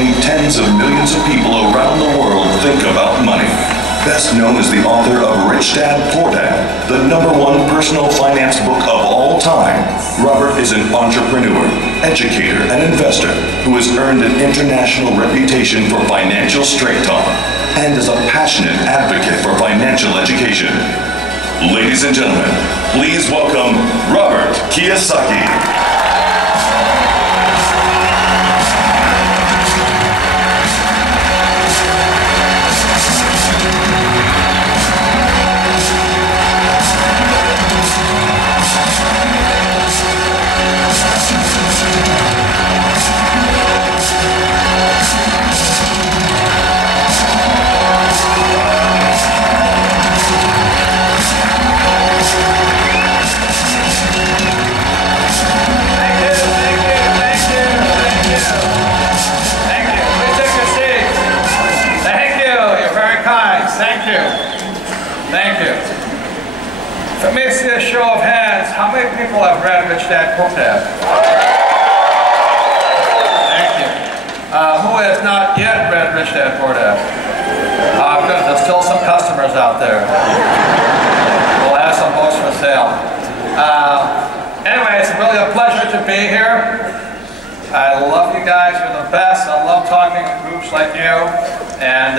way tens of millions of people around the world think about money. Best known as the author of Rich Dad, Poor Dad, the #1 personal finance book of all time, Robert is an entrepreneur, educator, and investor who has earned an international reputation for financial straight talk and is a passionate advocate for financial education. Ladies and gentlemen, please welcome Robert Kiyosaki. Thank you. Let me see a show of hands. How many people have read Rich Dad, Poor Dad? Thank you. Who has not yet read Rich Dad, Poor Dad? Good. There's still some customers out there. We'll have some books for sale. Anyway, it's really a pleasure to be here. I love you guys. You're the best. I love talking to groups like you. And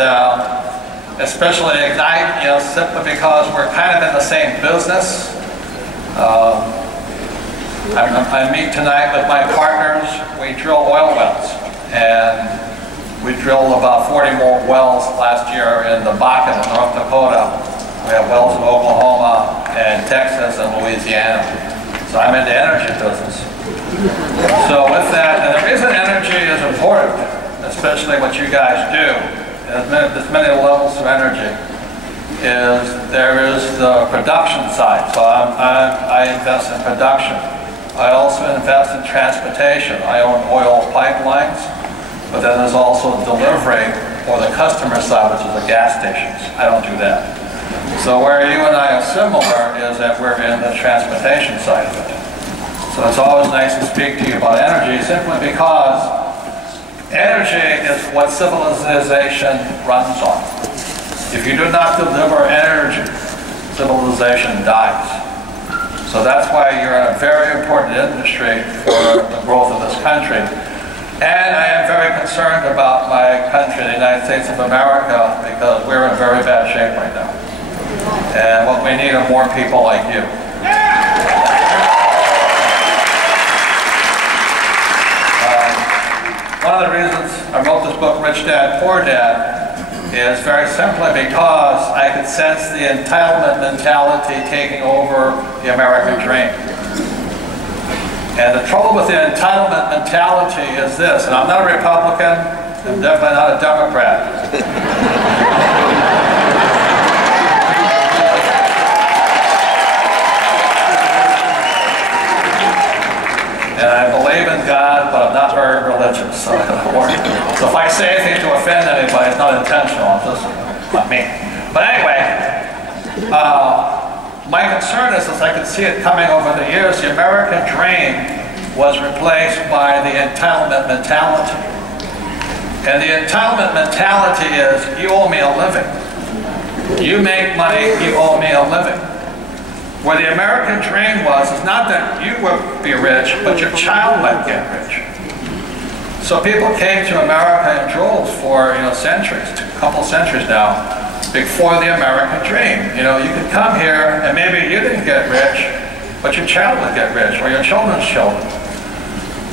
especially Ignite, simply because we're kind of in the same business. I meet tonight with my partners. We drill oil wells, and we drilled about 40 more wells last year in the Bakken in North Dakota. We have wells in Oklahoma and Texas and Louisiana. So I'm in the energy business. So with that, and the reason energy is important, especially what you guys do, there's many levels of energy, is there is the production side. So I invest in production. I also invest in transportation. I own oil pipelines, but then there's also delivery or the customer side, which is the gas stations. I don't do that. So where you and I are similar is that we're in the transportation side of it. So it's always nice to speak to you about energy, simply because energy is what civilization runs on. If you do not deliver energy, civilization dies. So that's why you're in a very important industry for the growth of this country. And I am very concerned about my country, the United States of America, because we're in very bad shape right now. And what we need are more people like you. One of the reasons I wrote this book, Rich Dad, Poor Dad, is very simply because I could sense the entitlement mentality taking over the American dream. And the trouble with the entitlement mentality is this, and I'm not a Republican, I'm definitely not a Democrat. And I believe in God, but I'm not very religious, so if I say anything to offend anybody, it's not intentional, it's just not me. But anyway, my concern is, as I can see it coming over the years, the American dream was replaced by the entitlement mentality. And the entitlement mentality is, you owe me a living. You make money, you owe me a living. Where the American dream was, is not that you would be rich, but your child might get rich. So people came to America in droves for centuries, a couple centuries now, before the American dream. You could come here and maybe you didn't get rich, but your child would get rich, or your children's children.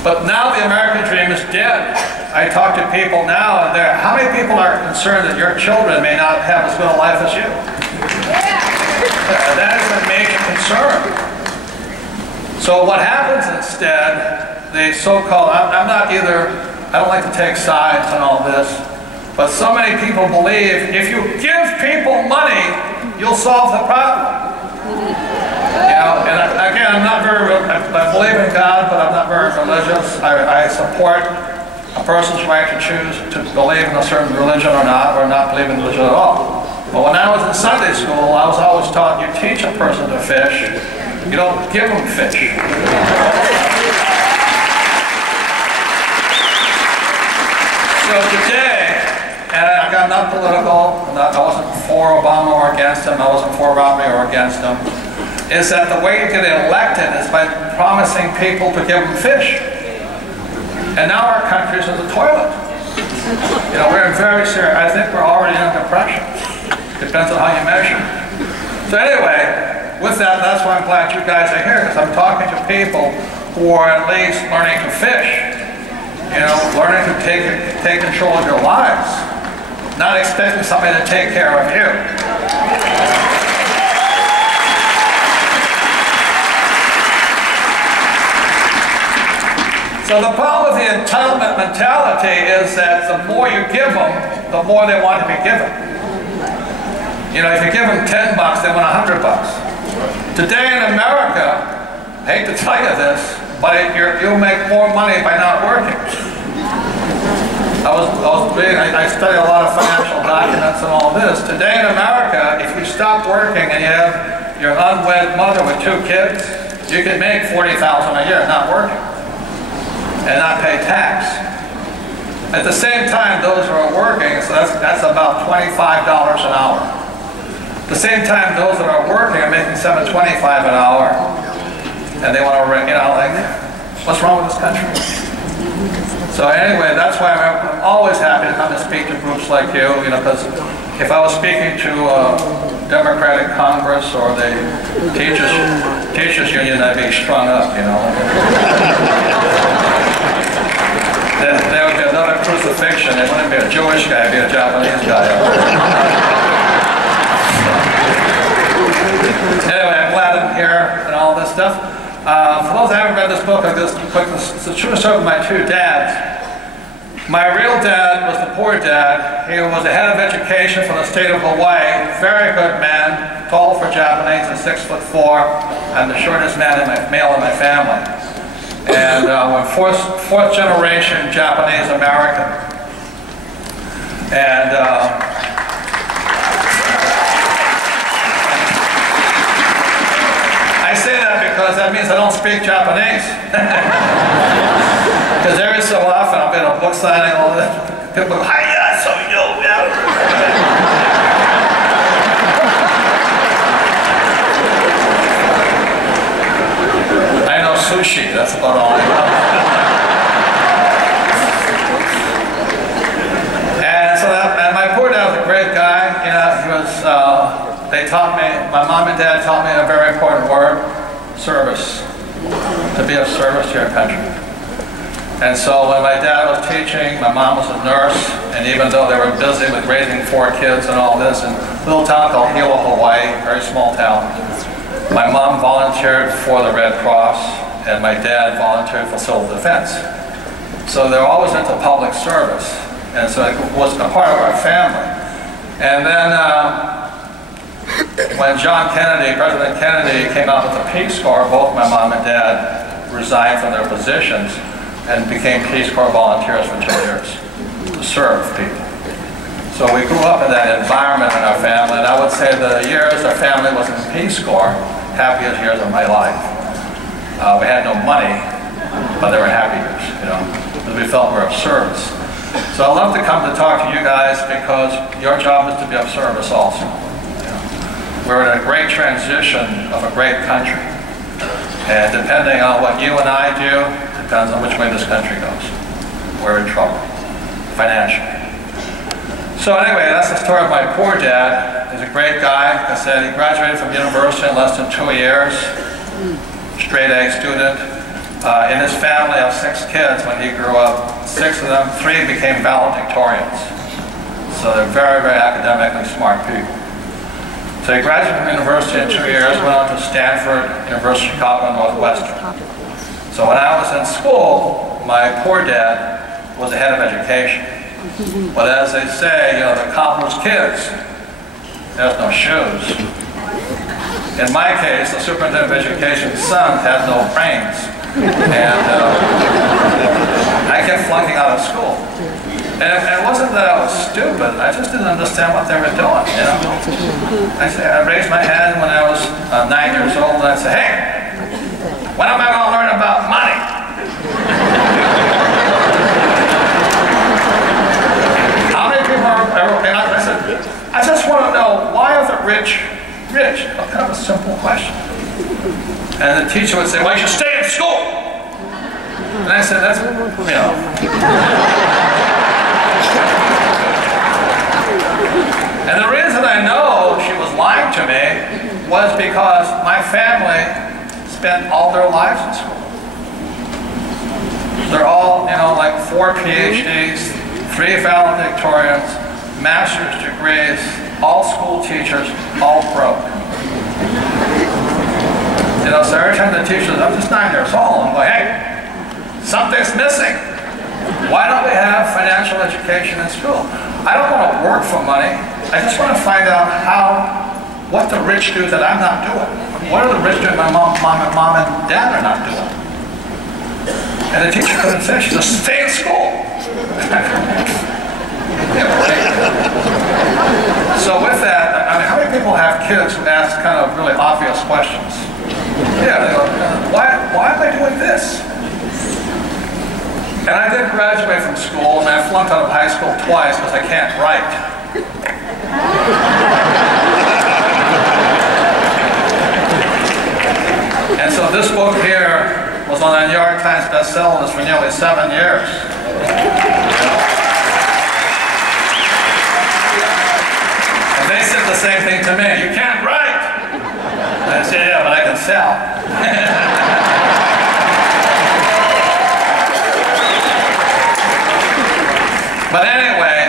But now the American dream is dead. I talk to people now, and how many people are concerned that your children may not have as good a life as you? That is a major concern. So what happens instead, the so-called, I don't like to take sides on all this, but so many people believe if you give people money, you'll solve the problem. And again, I believe in God, but I'm not very religious. I support a person's right to choose to believe in a certain religion or not believe in religion at all. But when I was in Sunday school, I was always taught you teach a person to fish, you don't give them fish. So today, and I got not political, I wasn't for Obama or against him, I wasn't for Romney or against him, is that the way you get elected is by promising people to give them fish. And now our country's in the toilet. You know, we're in very serious, I think we're already in a depression. Depends on how you measure. So anyway, with that, that's why I'm glad you guys are here, because I'm talking to people who are at least learning to fish. You know, learning to take control of your lives, not expecting somebody to take care of you. So the problem with the entitlement mentality is that the more you give them, the more they want to be given. You know, if you give them 10 bucks, they want 100 bucks. Today in America, I hate to tell you this, but you'll make more money by not working. I study a lot of financial documents and all this. Today in America, if you stop working and you have your unwed mother with 2 kids, you can make $40,000 a year not working and not pay tax. At the same time, those who are working, so that's about $25 an hour. At the same time, those that are working are making $7.25 an hour, and they want to, you know, like, what's wrong with this country? So anyway, that's why I'm always happy to come and speak to groups like you, you know, because if I was speaking to a Democratic Congress or the teachers union, I'd be strung up, you know. There would be another crucifixion. It wouldn't be a Jewish guy, it'd be a Japanese guy. Anyway, I'm glad I'm here and all this stuff. For those that haven't read this book, it's the true story of my 2 dads. My real dad was the poor dad. He was the head of education from the state of Hawaii. Very good man, tall for Japanese and 6'4", and the shortest male in my family. And we're fourth generation Japanese American. And I say that because that means I don't speak Japanese. Because every so often I'll be in a book signing and all that. People go, hiya, so you know. I know sushi, that's about all I know. And my poor dad was a great guy. You know, he was, they taught me, my mom and dad taught me a very important word, service. To be of service to your country. And so when my dad was teaching, my mom was a nurse, and even though they were busy with raising 4 kids and all this in a little town called Hilo, Hawaii, very small town, my mom volunteered for the Red Cross, and my dad volunteered for civil defense. So they were always into public service, and so it was a part of our family. And then when President Kennedy came out with the Peace Corps, both my mom and dad resigned from their positions and became Peace Corps volunteers for 2 years to serve people. So we grew up in that environment in our family, and I would say the years our family was in Peace Corps, happiest years of my life. We had no money, but they were happy years, you know, because we felt we were of service. So I love to come to talk to you guys because your job is to be of service also. You know, we're in a great transition of a great country, and depending on what you and I do, depends on which way this country goes. We're in trouble, financially. So anyway, that's the story of my poor dad. He's a great guy. Like I said, he graduated from university in less than 2 years. Straight A student. In his family of 6 kids, when he grew up, 6 of them, 3 became valedictorians. So they're very, very academically smart people. So he graduated from university in 2 years, went on to Stanford, University of Chicago, Northwestern. So when I was in school, my poor dad was the head of education. But as they say, you know, the cobbler's kids, there's no shoes. In my case, the superintendent of education's son had no brains. And I kept flunking out of school. And it wasn't that I was stupid, I just didn't understand what they were doing, you know. I raised my hand when I was 9 years old, and I said, hey, when am I going to learn about money? And the teacher would say, well, you should stay in school. And I said, that's, you know. And the reason I know she was lying to me was because my family spent all their lives in school. They're all, you know, like 4 PhDs, 3 valedictorians, master's degrees, all school teachers, all broke. You know, so every time the teacher says, I'm just 9 years old, I'm like, hey, something's missing. Why don't we have financial education in school? I don't want to work for money. I just want to find out what the rich do that I'm not doing. What are the rich doing my mom and dad are not doing? And the teacher couldn't say, she said, stay in school. So with that, I mean, how many people have kids who ask kind of really obvious questions? Yeah, they go, why am I doing this? And I did graduate from school, and I flunked out of high school twice because I can't write. And so this book here was on the New York Times bestseller list for nearly 7 years. And they said the same thing to me, you can't write. And I said, yeah, but I can sell. But anyway,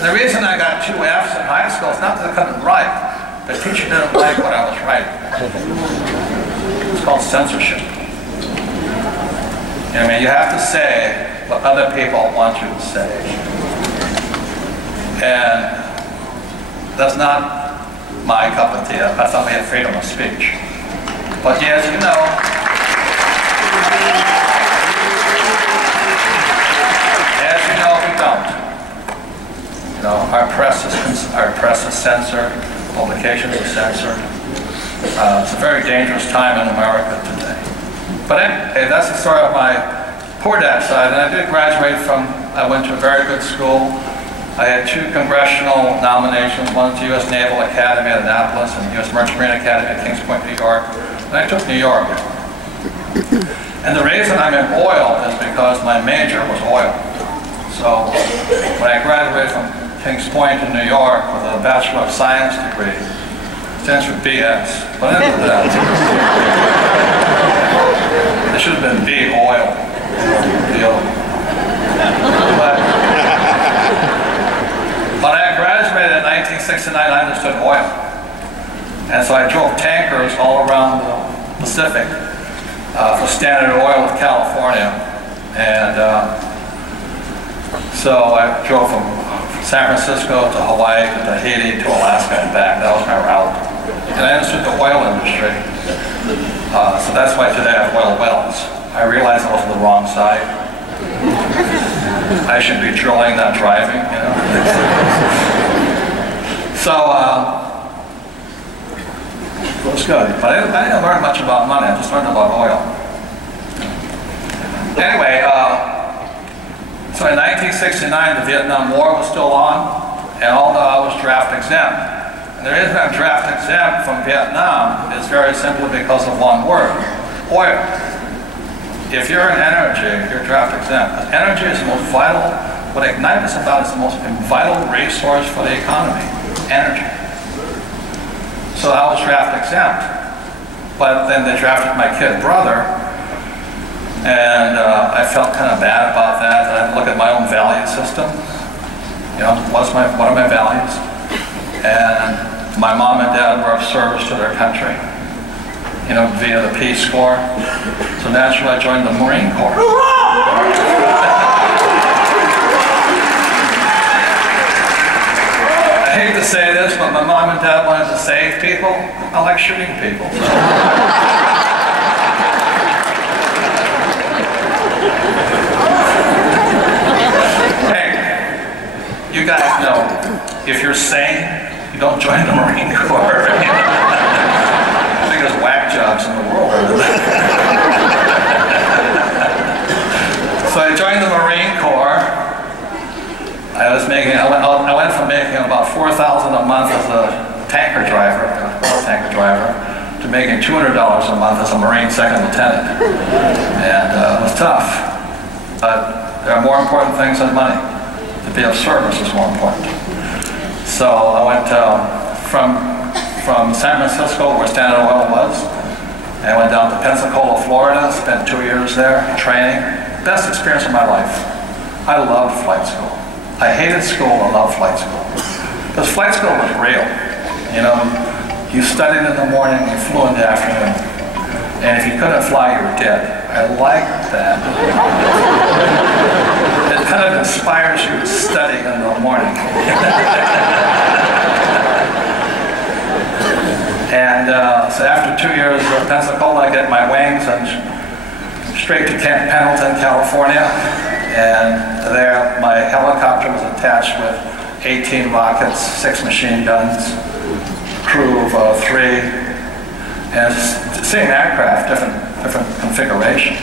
the reason I got 2 F's in high school is not that I couldn't write. The teacher didn't like what I was writing. It's called censorship. I mean, you have to say what other people want you to say. And that's not my cup of tea. I thought we had freedom of speech. But yes, you know, we don't. You know, our press is censored, publications are censored. It's a very dangerous time in America today. But anyway, that's the story of my poor dad's side. And I did graduate I went to a very good school. I had 2 congressional nominations, one to U.S. Naval Academy at Annapolis and U.S. Merchant Marine Academy at Kings Point, New York. And I took New York. And the reason I'm in oil is because my major was oil. So when I graduated from Kings Point in New York with a Bachelor of Science degree, it stands for BS, but I did that. It should have been B, oil. But when I graduated in 1969, I understood oil. And so I drove tankers all around the Pacific for Standard Oil of California. And so I drove from San Francisco to Hawaii to Tahiti to Alaska and back. That was my route. And I understood the oil industry. So that's why today I have oil wells. I realized I was on the wrong side. I should be drilling, not driving, you know. So, it was good. But I didn't learn much about money. I just learned about oil. Anyway, so in 1969, the Vietnam War was still on, and although I was draft exempt, and the reason I'm draft exempt from Vietnam is very simply because of one word, oil. If you're in energy, you're draft exempt. Because energy is the most vital, what Ignite is about is the most vital resource for the economy, energy. So I was draft exempt. But then they drafted my kid brother, and I felt kind of bad about that. I had to look at my own value system. You know, what are my values? And my mom and dad were of service to their country, you know, via the Peace Corps. So naturally I joined the Marine Corps. I hate to say this, but my mom and dad wanted to save people. I like shooting people. So. Hey, you guys know, if you're sane, you don't join the Marine Corps. I think there's whack jobs in the world. So I joined the Marine Corps. I went from making about $4,000 a month as a tanker driver, to making $200 a month as a Marine second lieutenant. And it was tough. But there are more important things than money. To be of service is more important. So I went from San Francisco, where Standard Oil was, and I went down to Pensacola, Florida, spent 2 years there training. Best experience of my life. I loved flight school. I hated school, I loved flight school. Because flight school was real. You know, you studied in the morning, you flew in the afternoon. And if you couldn't fly, you were dead. I liked that. It kind of inspires you to study in the morning. And so after 2 years of Pensacola, I get my wings and straight to Camp Pendleton, California. And there, my helicopter was attached with 18 rockets, 6 machine guns, crew of 3. And same aircraft, different configuration.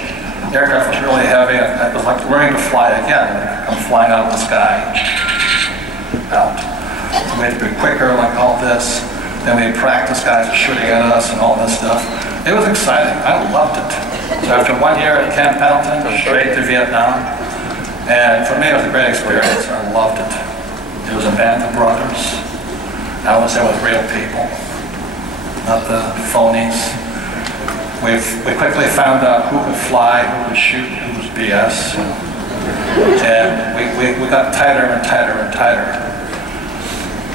The aircraft was really heavy. It was like learning to fly again. I'm flying out of the sky. Out. So we had to be quicker, like all this. Then we had practice guys shooting at us and all this stuff. It was exciting. I loved it. So after 1 year at Camp Pendleton, straight to Vietnam. And for me, it was a great experience. I loved it. It was a band of brothers. I was there with real people, not the phonies. We quickly found out who could fly, who could shoot, who was BS. And we got tighter and tighter and tighter.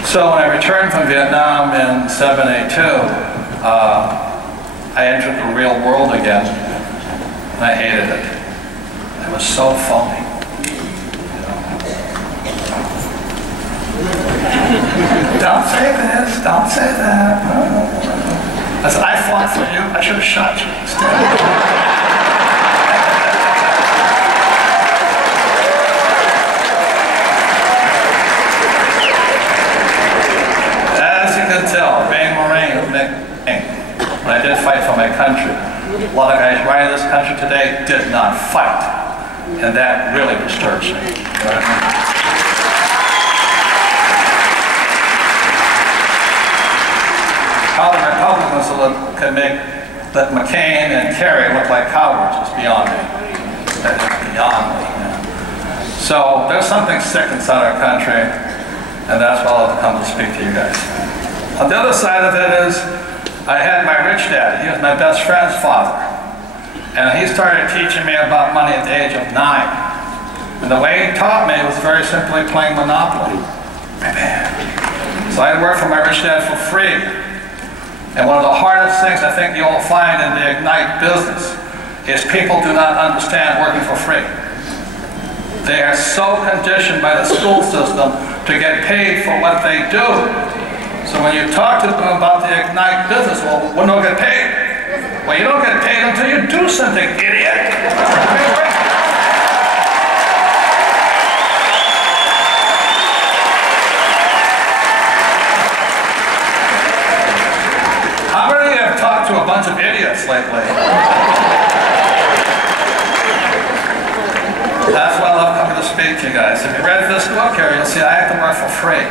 So when I returned from Vietnam in 782, I entered the real world again, and I hated it. It was so phony. Don't say this, don't say that. I said, I fought for you, I should have shot you instead. As you can tell, being Marine was big thing. When I did fight for my country, a lot of guys right in this country today did not fight. And that really disturbs me. How the Republicans could make that McCain and Kerry look like cowards is beyond me. That is beyond me. So there's something sick inside our country, and that's why I'll come to speak to you guys. On the other side of it is, I had my rich dad. He was my best friend's father. And he started teaching me about money at the age of 9. And the way he taught me was very simply playing Monopoly. So I'd work for my rich dad for free. And one of the hardest things I think you'll find in the Ignite business is people do not understand working for free. They are so conditioned by the school system to get paid for what they do. So when you talk to them about the Ignite business, well, when do I get paid? Well, you don't get paid until you do something, idiot. How many have talked to a bunch of idiots lately? That's why I love coming to speak to you guys. If you read this book here, you'll see I have to work for free.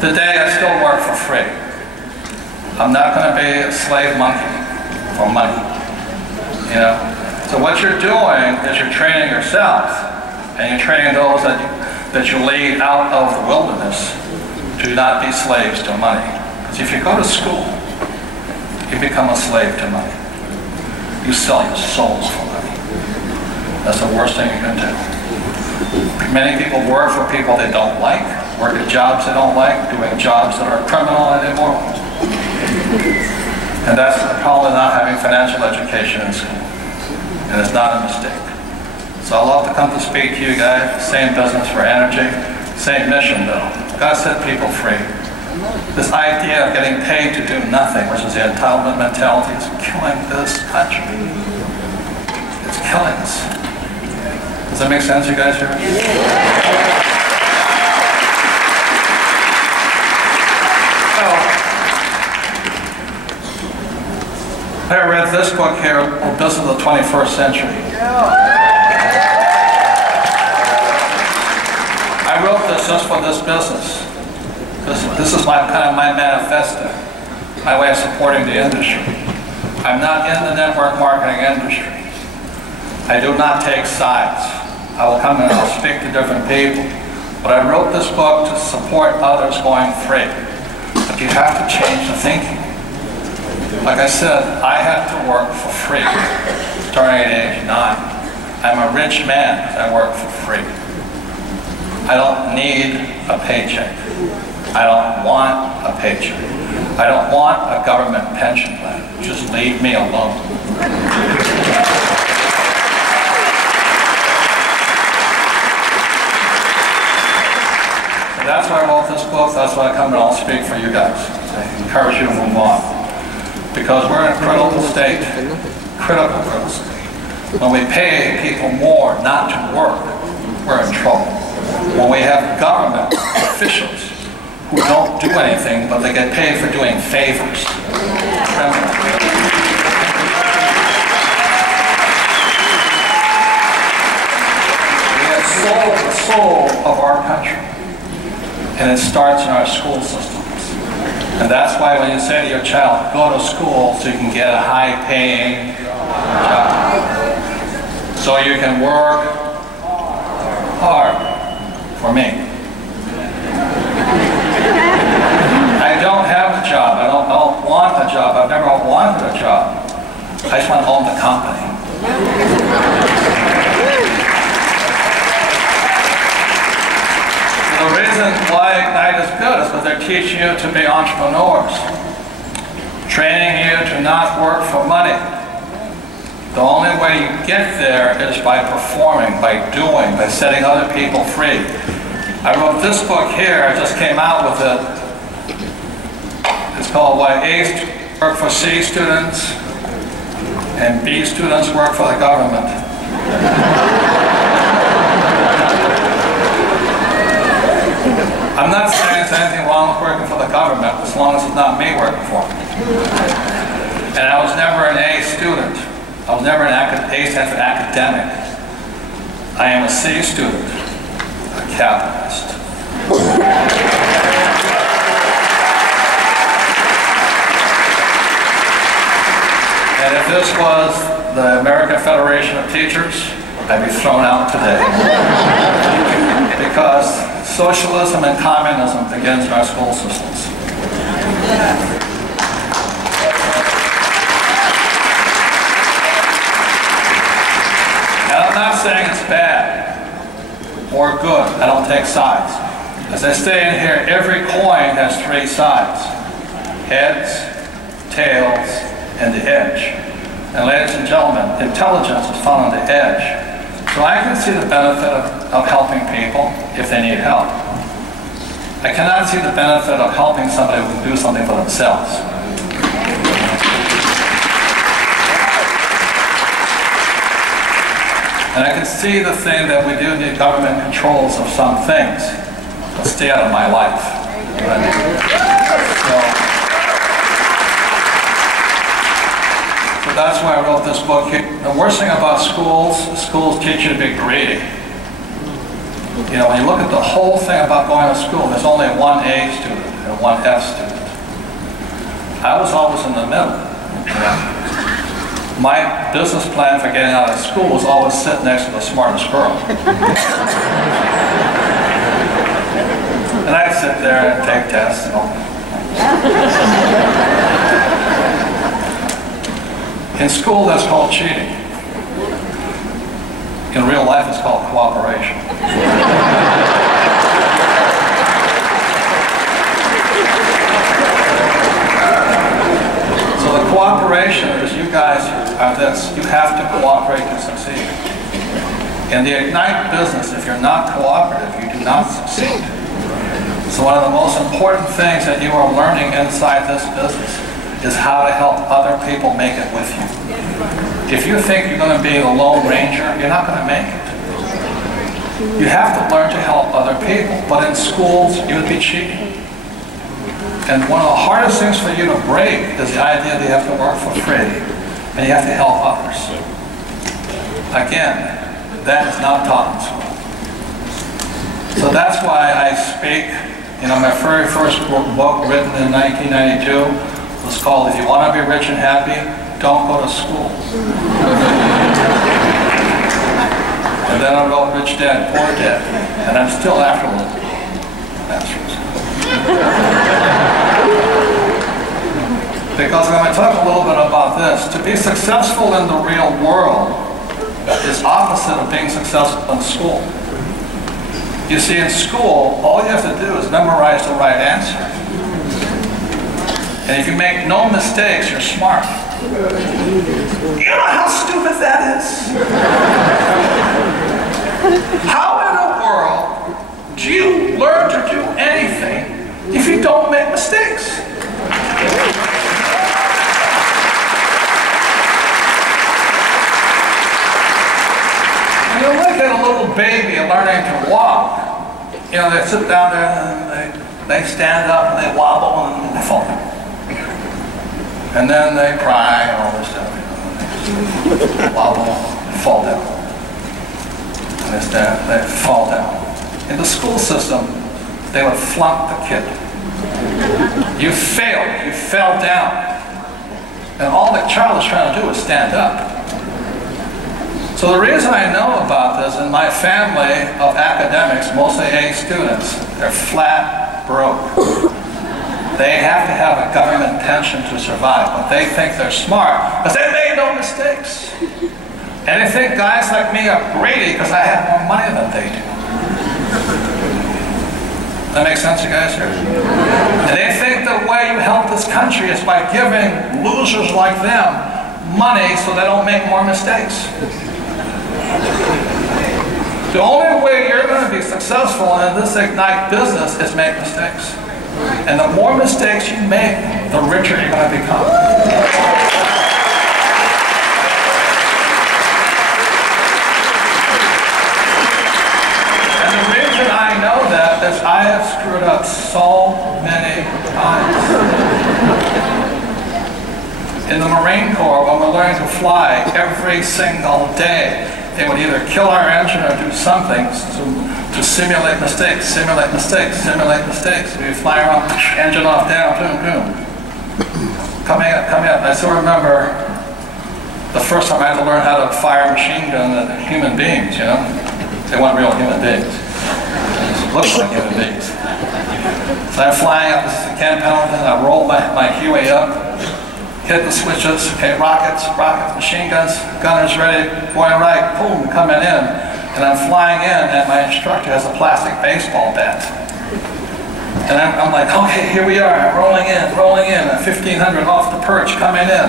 Today, I still work for free. I'm not going to be a slave monkey for money. You know? So what you're doing is you're training yourself, and you're training those that you lead out of the wilderness to not be slaves to money. Because if you go to school, you become a slave to money. You sell your souls for money. That's the worst thing you can do. Many people work for people they don't like, work at jobs they don't like, doing jobs that are criminal and immoral. And that's the problem of not having financial education in school. And it's not a mistake. So I love to come to speak to you guys. Same business for energy, same mission though. God set people free. This idea of getting paid to do nothing, which is the entitlement mentality, is killing this country. It's killing us. Does that make sense, you guys here? I read this book here, Business of the 21st Century. I wrote this just for this business. This is my kind of my manifesto. my way of supporting the industry. I'm not in the network marketing industry. I do not take sides. I will come and I'll speak to different people. But I wrote this book to support others going free. But you have to change the thinking. Like I said, I had to work for free starting at age 9. I'm a rich man because I work for free. I don't need a paycheck. I don't want a paycheck. I don't want a government pension plan. Just leave me alone. That's why I wrote this book. That's why I come and I'll speak for you guys. I encourage you to move on. Because we're in a critical state. Critical state. When we pay people more not to work, we're in trouble. When we have government officials who don't do anything, but they get paid for doing favors. We have sold the soul of our country. And it starts in our school systems. And that's why when you say to your child, go to school so you can get a high-paying job. So you can work hard for me. I don't have a job. I don't want a job. I've never wanted a job. I just want to own the company. The reason why Ignite is good is because they're teaching you to be entrepreneurs, training you to not work for money. The only way you get there is by performing, by doing, by setting other people free. I wrote this book here, I just came out with it. It's called Why A Work for C Students and B Students Work for the Government. I'm not saying there's anything wrong with working for the government as long as it's not me working for them. And I was never an A student. I was never an academic. I am a C student, a capitalist. And if this was the American Federation of Teachers, I'd be thrown out today. Because socialism and communism begins in our school systems. And I'm not saying it's bad or good. I don't take sides. As I say in here, every coin has 3 sides. Heads, tails, and the edge. And ladies and gentlemen, intelligence is found on the edge. So I can see the benefit of helping people if they need help. I cannot see the benefit of helping somebody who can do something for themselves. And I can see the thing that we do need government controls of some things, but stay out of my life. So that's why I wrote this book here. The worst thing about schools teach you to be greedy. You know, when you look at the whole thing about going to school, there's only one A student and one F student. I was always in the middle. My business plan for getting out of school was always sit next to the smartest girl. And I'd sit there and take tests and all. In school, that's called cheating. In real life, it's called cooperation. So the cooperation is you guys are this. You have to cooperate to succeed. In the Ignite business, if you're not cooperative, you do not succeed. So one of the most important things that you are learning inside this business is how to help other people make it with you. If you think you're going to be the Lone Ranger, you're not going to make it. You have to learn to help other people, but in schools, you would be cheating. And one of the hardest things for you to break is the idea that you have to work for free, and you have to help others. Again, that is not taught in school. So that's why I speak, you know, my very first book written in 1992 It was called, If You Want to Be Rich and Happy, Don't Go to School. And then I wrote Rich Dad, Poor Dad, and I'm still after the masters. Because I'm going to talk a little bit about this. To be successful in the real world is opposite of being successful in school. You see, in school, all you have to do is memorize the right answer. And if you make no mistakes, you're smart. You know how stupid that is? How in the world do you learn to do anything if you don't make mistakes? When you look at a little baby learning to walk, you know, they sit down there and they stand up and they wobble and they fall. And then they cry and all this stuff. They wobble, fall down. And they stand, they fall down. In the school system, they would flunk the kid. You failed, you fell down. And all the child is trying to do is stand up. So the reason I know about this, in my family of academics, mostly A students, they're flat broke. They have to have a government pension to survive, but they think they're smart because they made no mistakes. And they think guys like me are greedy because I have more money than they do. That makes sense, you guys here? And they think the way you help this country is by giving losers like them money so they don't make more mistakes. The only way you're going to be successful in this Ignite business is make mistakes. And the more mistakes you make, the richer you're going to become. And the reason I know that is I have screwed up so many times. In the Marine Corps, when we're learning to fly every single day, they would either kill our engine or do something to simulate mistakes, simulate mistakes, simulate mistakes. We'd fly around, engine off, down, boom, boom. Coming up, coming up. I still remember the first time I had to learn how to fire a machine gun at human beings, you know? They weren't real human beings. They looked like human beings. So I'm flying up this 10 pound, and I roll my Huey up, hit the switches, okay, rockets, machine guns, gunners ready, going right, boom, coming in. And I'm flying in, and my instructor has a plastic baseball bat. And I'm like, okay, here we are, rolling in, at 1500 off the perch, coming in.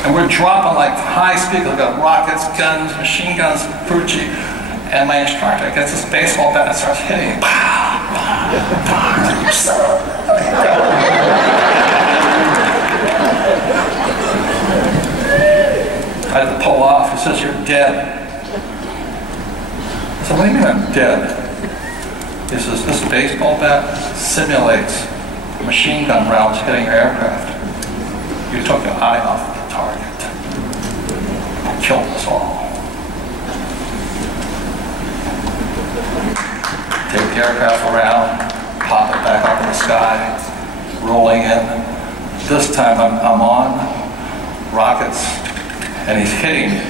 And we're dropping like high speed, we've got rockets, guns, machine guns, Fuji. And my instructor gets this baseball bat and starts hitting it. I had to pull off. He says, you're dead. I said, what do you mean I'm dead? He says, this baseball bat simulates machine gun rounds hitting your aircraft. You took your eye off the target. Killed us all. Take the aircraft around, pop it back up in the sky, rolling in. This time I'm on rockets, and he's hitting me.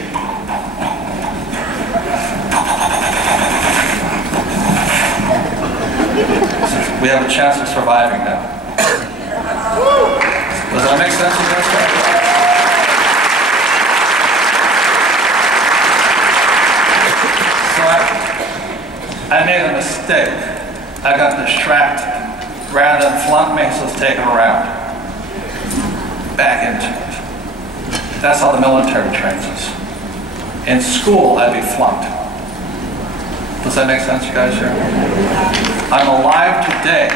We have a chance of surviving now. Does that make sense to you guys? So I made a mistake. I got distracted. Rather than flunk me, so let's take it around. Back into it. That's how the military trains us. In school, I'd be flunked. Does that make sense, you guys here? I'm alive today,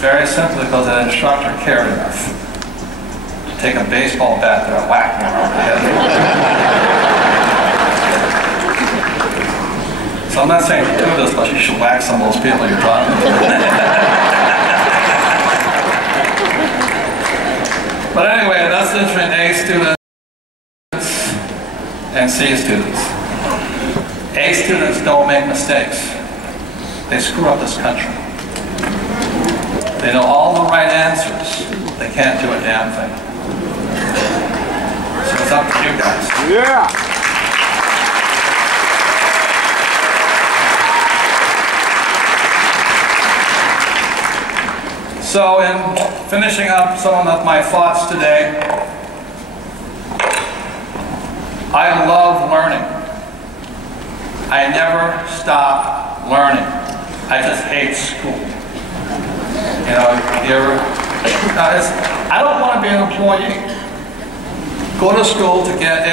very simply because that instructor cared enough to take a baseball bat there and whack me around the head. So I'm not saying to do this, but you should whack some of those people you're talking to. But anyway, that's the difference between A students and C students. A students don't make mistakes. They screw up this country. They know all the right answers, they can't do a damn thing. So it's up to you guys. Yeah. So in finishing up some of my thoughts today, I love learning. I never stop learning. I just hate school. You know, I don't want to be an employee. Go to school to get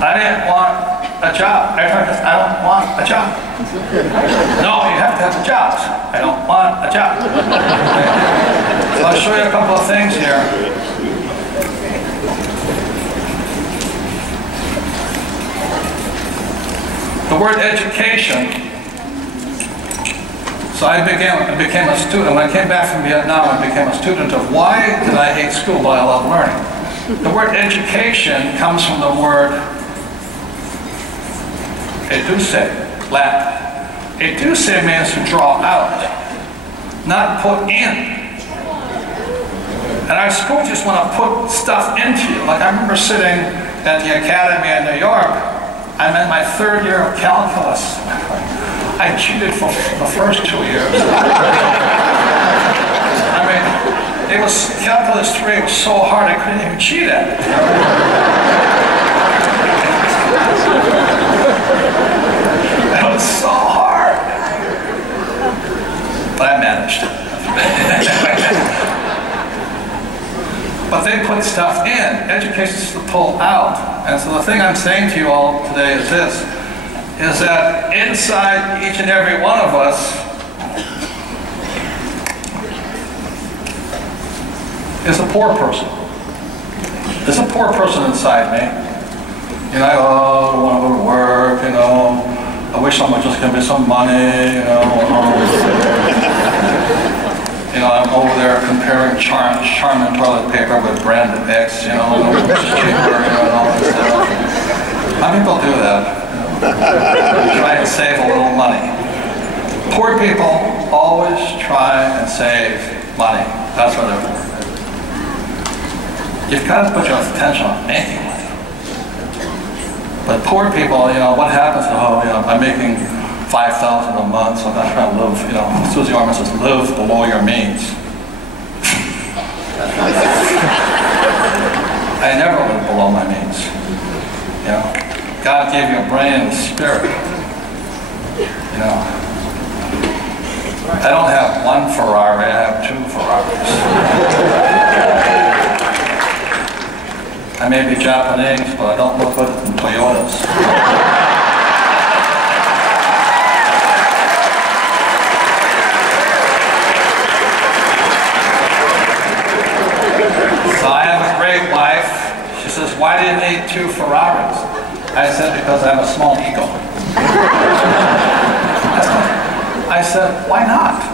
I didn't want a job. I don't want a job. No, you have to have a job. I don't want a job. So I'll show you a couple of things here. The word education. So I became a student. When I came back from Vietnam, I became a student of why did I hate school, but I love learning. The word education comes from the word educe, Latin. Educe means to draw out, not put in. And our schools just want to put stuff into you. Like I remember sitting at the academy in New York. I'm in my 3rd year of calculus. I cheated for the first 2 years. I mean, it was calculus 3 was so hard I couldn't even cheat at it. It was so hard. But I managed. But they put stuff in. Education is to pull out. And so the thing I'm saying to you all today is this, is that inside each and every one of us is a poor person. There's a poor person inside me. You know, I want to go to work, you know, I wish someone just give me some money, you know. You know, I'm over there comparing Charmin toilet paper with branded X, you know, which is cheaper, you know, and all that stuff. How many people do that? Try and save a little money. Poor people always try and save money. That's what they're for. You've got to put your attention on making money. But poor people, you know, what happens? Oh, you know, I'm making $5,000 a month, so I'm not trying to live, you know, Susie Orman says, live below your means. I never live below my means. You know, God gave you a brain and a spirit. You know, I don't have one Ferrari, I have 2 Ferraris. I may be Japanese, but I don't look good in Toyotas. So I have a great wife. She says, why do you need 2 Ferraris? I said, because I have a small ego. I said, why not?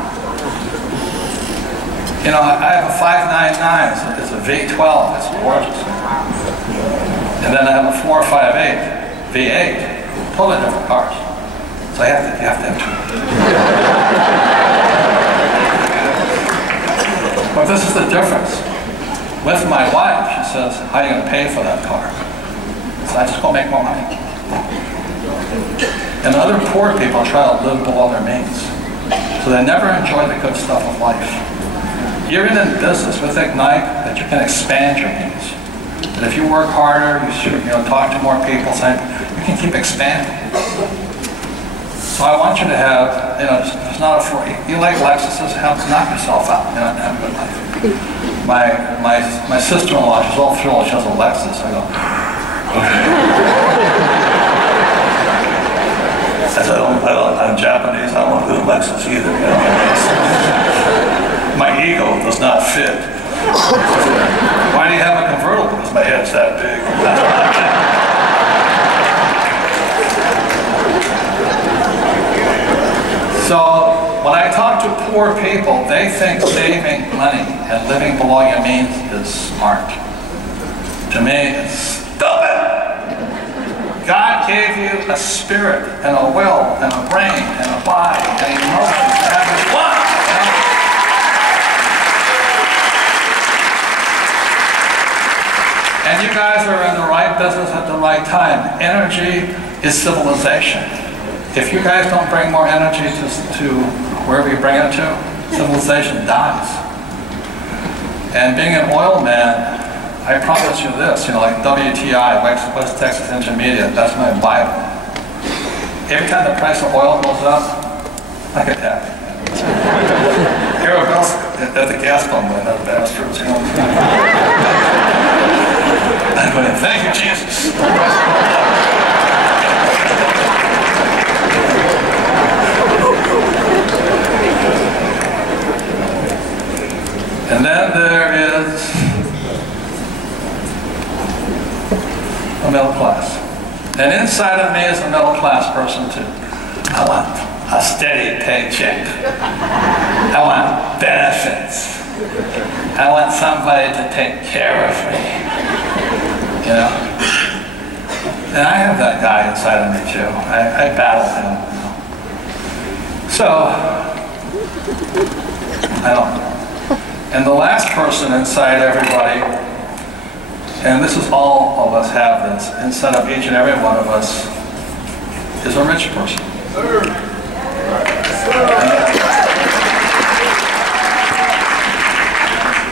You know, I have a 599, it's a V12, it's gorgeous. And then I have a 458 V8, totally different cars. So you have to have 2. But this is the difference. With my wife, she says, how are you going to pay for that car? So I just go make more money. And other poor people try to live below their means. So they never enjoy the good stuff of life. You're in business with Ignite that you can expand your means. And if you work harder, you should, you know, talk to more people, you can keep expanding. So I want you to have, you know, it's not a you like Lexuses, knock yourself out, you know, and have a good life. My sister-in-law, she's all thrilled, she has a Lexus. I go, okay. I said, I'm Japanese, I don't want to do a Lexus either, you know. My ego does not fit. Why do you have a convertible? Because my head's that big. So when I talk to poor people, they think saving money and living below your means is smart. To me, it's stupid. God gave you a spirit and a will and a brain and a body and emotions to have what you want. And you guys are in the right business at the right time. Energy is civilization. If you guys don't bring more energy to wherever you bring it to, civilization dies. And being an oil man, I promise you this, like WTI, West Texas Intermediate, that's my Bible. Every time the price of oil goes up, I get happy. Here it goes at the gas pump, and the bastards, I'm going, thank you, Jesus. And then there is a middle class. And inside of me is a middle class person too. I want a steady paycheck. I want benefits. I want somebody to take care of me. And I have that guy inside of me too. I battle him. So, I don't know. And the last person inside everybody, and this is all of us have this, inside of each and every one of us, is a rich person.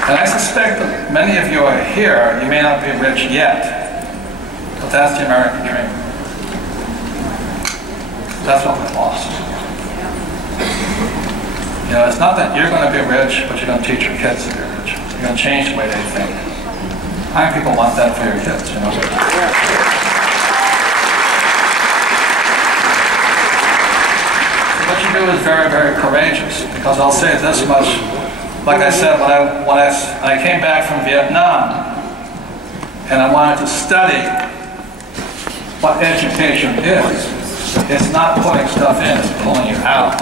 And I suspect that many of you are here, you may not be rich yet, but that's the American dream. That's what we lost. It's not that you're going to be rich, but you're going to teach your kids to be rich. You're going to change the way they think. How many people want that for your kids, So what you do is very, very courageous, because I'll say this much. Like I said, when I came back from Vietnam, and I wanted to study what education is, it's not putting stuff in, it's pulling you out.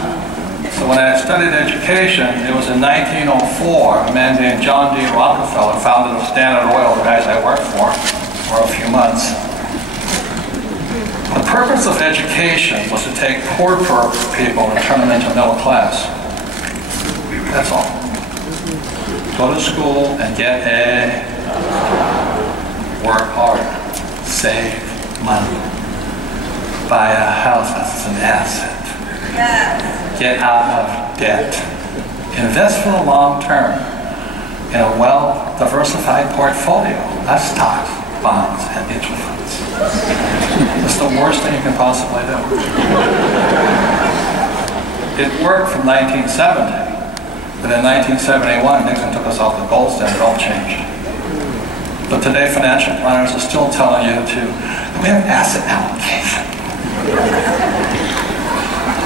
So when I studied education, it was in 1904, a man named John D. Rockefeller founded Standard Oil, the guys I worked for a few months. The purpose of education was to take poor people and turn them into middle class. That's all. Go to school and get A, work hard, save money, buy a house that's an asset. Get out of debt. Invest for the long term in a well-diversified portfolio of stocks, bonds, and mutual funds. It's the worst thing you can possibly do. It worked from 1970, but in 1971, Nixon took us off the gold standard, it all changed. But today, financial planners are still telling you we have asset allocation.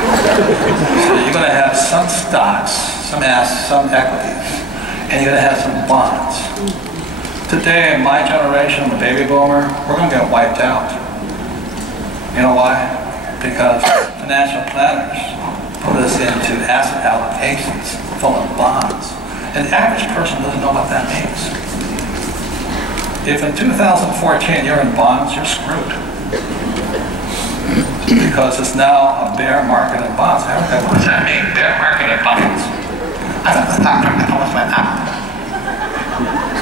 So you're going to have some stocks, some assets, some equities, and you're going to have some bonds. Today, in my generation, the baby boomer, we're going to get wiped out. You know why? Because financial planners put us into asset allocations full of bonds. And the average person doesn't know what that means. If in 2014 you're in bonds, you're screwed. Because it's now a bear market in bonds. What does that mean, bear market in bonds? I thought the stock market almost went up.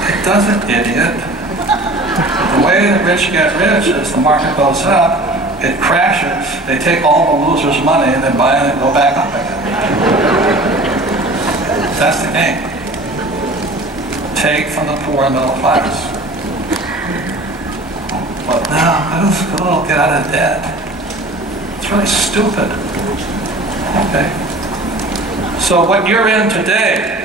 It doesn't, idiot. The way the rich get rich is the market goes up, it crashes, they take all the losers' money and then buy it and go back up again. That's the game. Take from the poor and middle class. But now, go to school, get out of debt. It's really stupid. Okay. So what you're in today,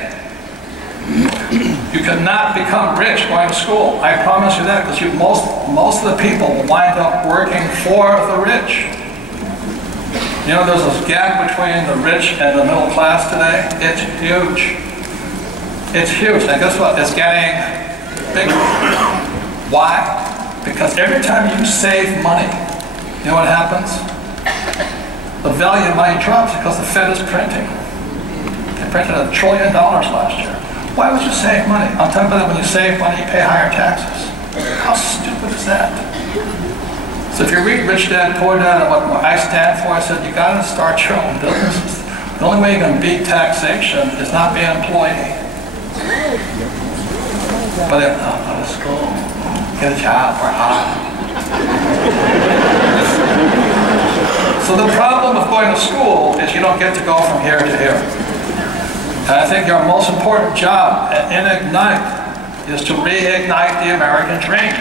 you cannot become rich going to school. I promise you that, because most of the people will wind up working for the rich. There's this gap between the rich and the middle class today. It's huge. It's huge. And guess what? It's getting bigger. Why? Because every time you save money, you know what happens? The value of money drops because the Fed is printing. They printed $1 trillion last year. Why would you save money? On top of that, when you save money, you pay higher taxes. How stupid is that? So if you read Rich Dad, Poor Dad, and what I stand for, I said, you got to start your own businesses. The only way you can beat taxation is not be an employee. But go to school. Get a job, we're hot. So the problem of going to school is you don't get to go from here to here. And I think your most important job at Ignite is to reignite the American dream.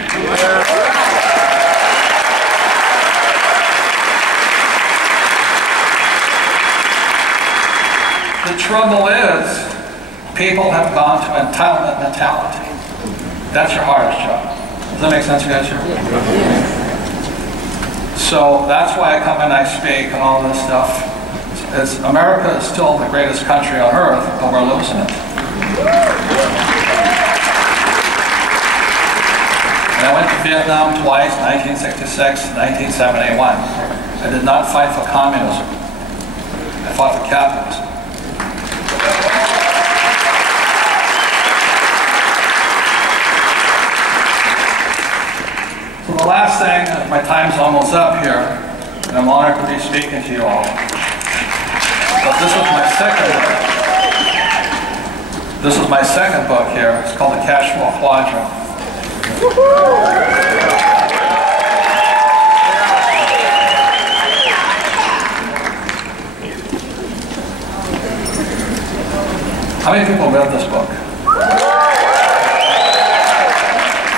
The trouble is, people have gone to entitlement mentality. That's your hardest job. Does that make sense, you guys? So that's why I come and I speak and all this stuff. America is still the greatest country on earth, but we're losing it. And I went to Vietnam twice, 1966, 1971. I did not fight for communism. I fought for capitalism. So the last thing, my time's almost up here, and I'm honored to be speaking to you all. But this is my second book. This is my second book here. It's called The Cash Flow Quadrant. How many people read this book?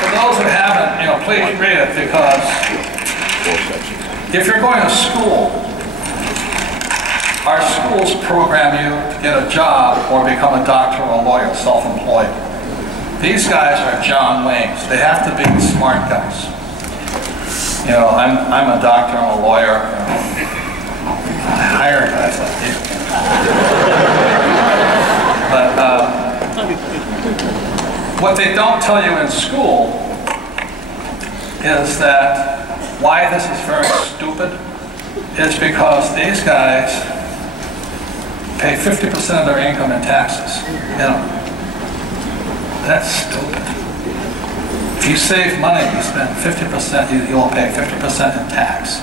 For those who haven't, please read it, because if you're going to school, our schools program you to get a job or become a doctor or a lawyer, self-employed. These guys are John Waynes. They have to be smart guys. I'm a doctor, I'm a lawyer. I hire guys like you. But what they don't tell you in school is that why this is very stupid is because these guys pay 50% of their income in taxes. That's stupid. If you save money, you spend 50%, you'll pay 50% in tax.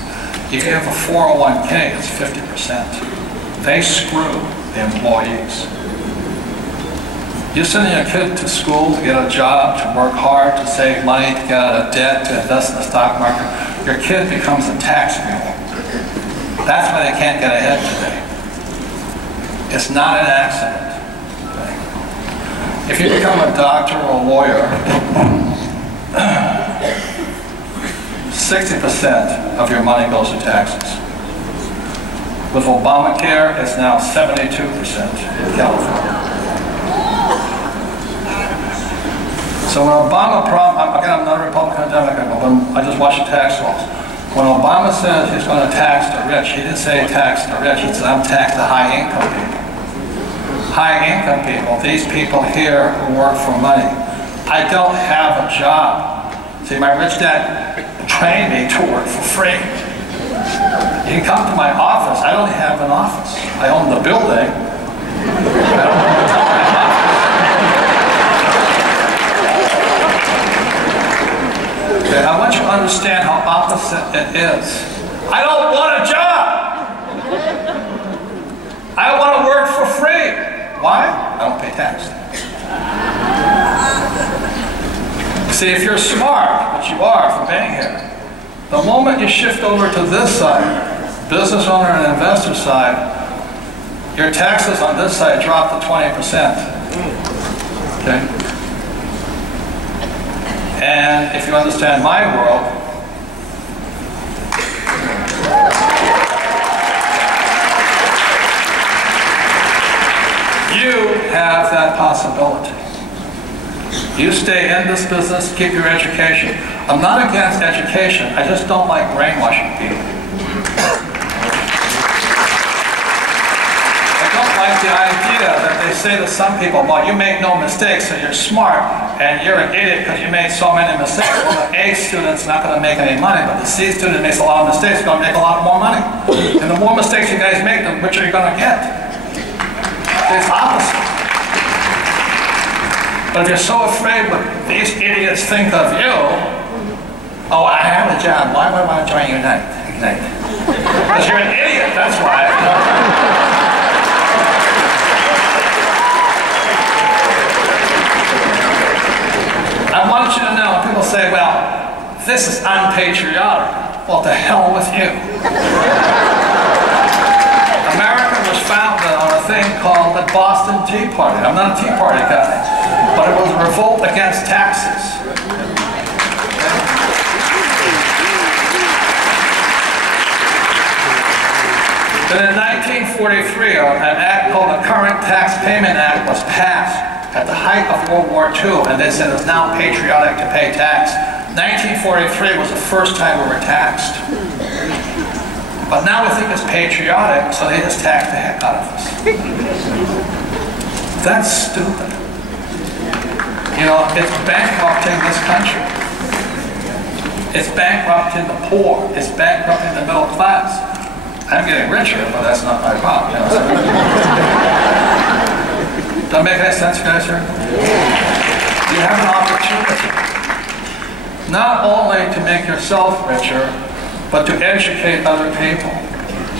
If you have a 401k, it's 50%. They screw the employees. You're sending your kid to school to get a job, to work hard, to save money, to get out of debt, to invest in the stock market. Your kid becomes a tax mule. That's why they can't get ahead today. It's not an accident. If you become a doctor or a lawyer, 60% of your money goes to taxes. With Obamacare, it's now 72% in California. So when Obama again, I'm not a Republican Democrat, but I just watch the tax laws. When Obama said he's going to tax the rich, he didn't say tax the rich, he said I'm taxing the high-income people. High-income people, these people here who work for money. I don't have a job. See, my rich dad trained me to work for free. You can come to my office. I don't have an office. I own the building. I don't own the office. Okay, I want you to understand how opposite it is. I don't want a job. I want to work for free. Why? I don't pay tax. See, if you're smart, which you are for being here, the moment you shift over to this side, business owner and investor side, your taxes on this side drop to 20%. Okay? And if you understand my world, you have that possibility. You stay in this business, keep your education. I'm not against education, I just don't like brainwashing people. I don't like the idea that they say to some people, well, you make no mistakes, so you're smart, and you're an idiot because you made so many mistakes. Well, the A student's not going to make any money, but the C student makes a lot of mistakes, is going to make a lot more money. And the more mistakes you guys make, the richer you're going to get. It's opposite. But if you're so afraid what these idiots think of you, oh, I have a job, why would I want to join Ignite? Because you're an idiot, that's why. I want you to know, people say, well, this is unpatriotic. Well, to hell with you. America was founded on a thing called the Boston Tea Party. I'm not a Tea Party guy, but it was a revolt against taxes. Then in 1943, an act called the Current Tax Payment Act was passed at the height of World War II, and they said it's now patriotic to pay tax. 1943 was the first time we were taxed. But now we think it's patriotic, so they just tax the heck out of us. That's stupid. You know, it's bankrupting this country. It's bankrupting the poor. It's bankrupting the middle class. I'm getting richer, but that's not my problem. You know, so. Does that make any sense, guys? Here? You have an opportunity not only to make yourself richer, but to educate other people.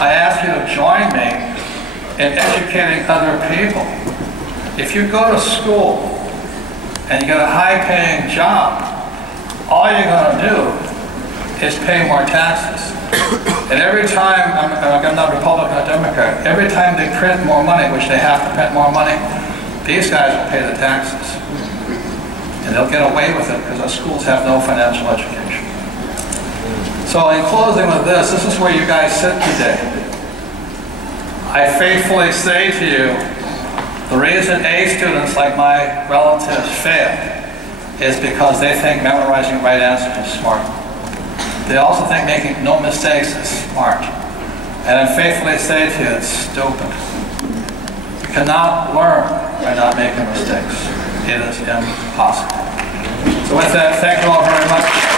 I ask you to join me in educating other people. If you go to school and you get a high-paying job, all you're going to do is pay more taxes. And every time, I'm not Republican or Democrat, every time they print more money, which they have to print more money, these guys will pay the taxes. And they'll get away with it because our schools have no financial education. So in closing with this is where you guys sit today. I faithfully say to you, the reason A students like my relatives fail is because they think memorizing the right answer is smart. They also think making no mistakes is smart. And I faithfully say to you, it's stupid. You cannot learn by not making mistakes. It is impossible. So with that, thank you all very much.